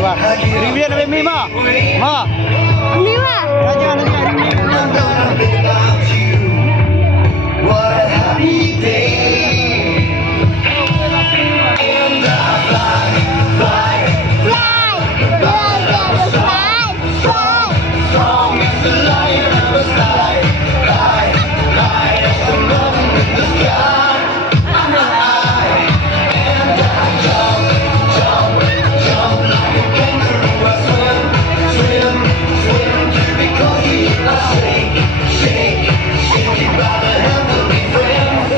ba. Review na may ma. Ma. Lima. Raja review. What a happy day. And I fly, fly, Fly. strong as the lion of the sky. Fly, fly as the moon in the sky. I'm high, and I jump, jump, jump like a kangaroo. I swim, swim, swim because I shake, shake, shaking by the heavenly friends.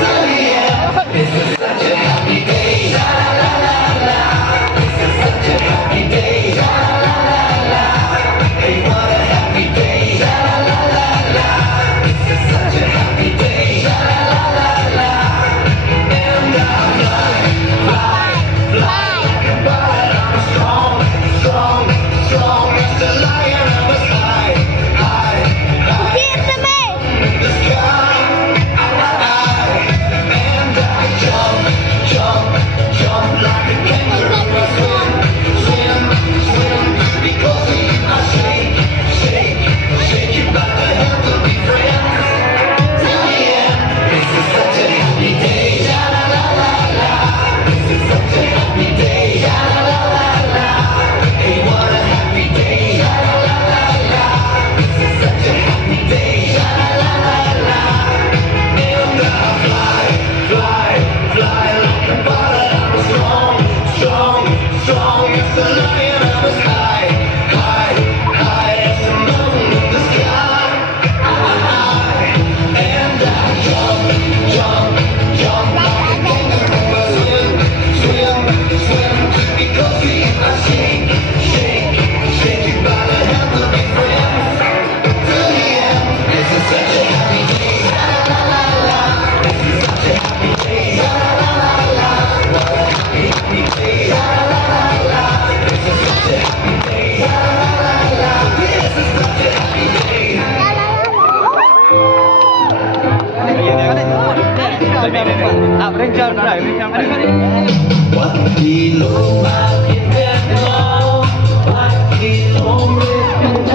To the end, this is such a happy day. La la la la. This is such a happy day. La la la la. Hey, what a happy day. La la la la. This is such a happy day. La la la la. And I fly, fly, fly like a bird. I'm strong, strong, strong as the lion of the sky. High, high Kita me. in the sky. I'm high, and I jump, jump, jump like a kangaroo. I swim, swim, swim because I shake, shake, shaking by the heavenly friends. Till the end, this is such a happy day. La la la la la. This is such a happy day. La la la la la. Hey, what a happy day. La la la la la. This is such a happy day. La la la la la. And I fly, fly, fly like a bird. I'm strong, strong, strong as the lion of the sky. High, high as the moon in the sky. I'm high, and I jump, jump, jump like a kangaroo. I swim, swim, swim because I shake, shake, shaking by the heavenly friends. To the end, this is such a happy day. La la la la. This is such a happy day. La la la la. What a happy, happy day. La la la la. This is such a happy day. La la la la. This is such a happy day. What kilo makin ganda, what kilo makin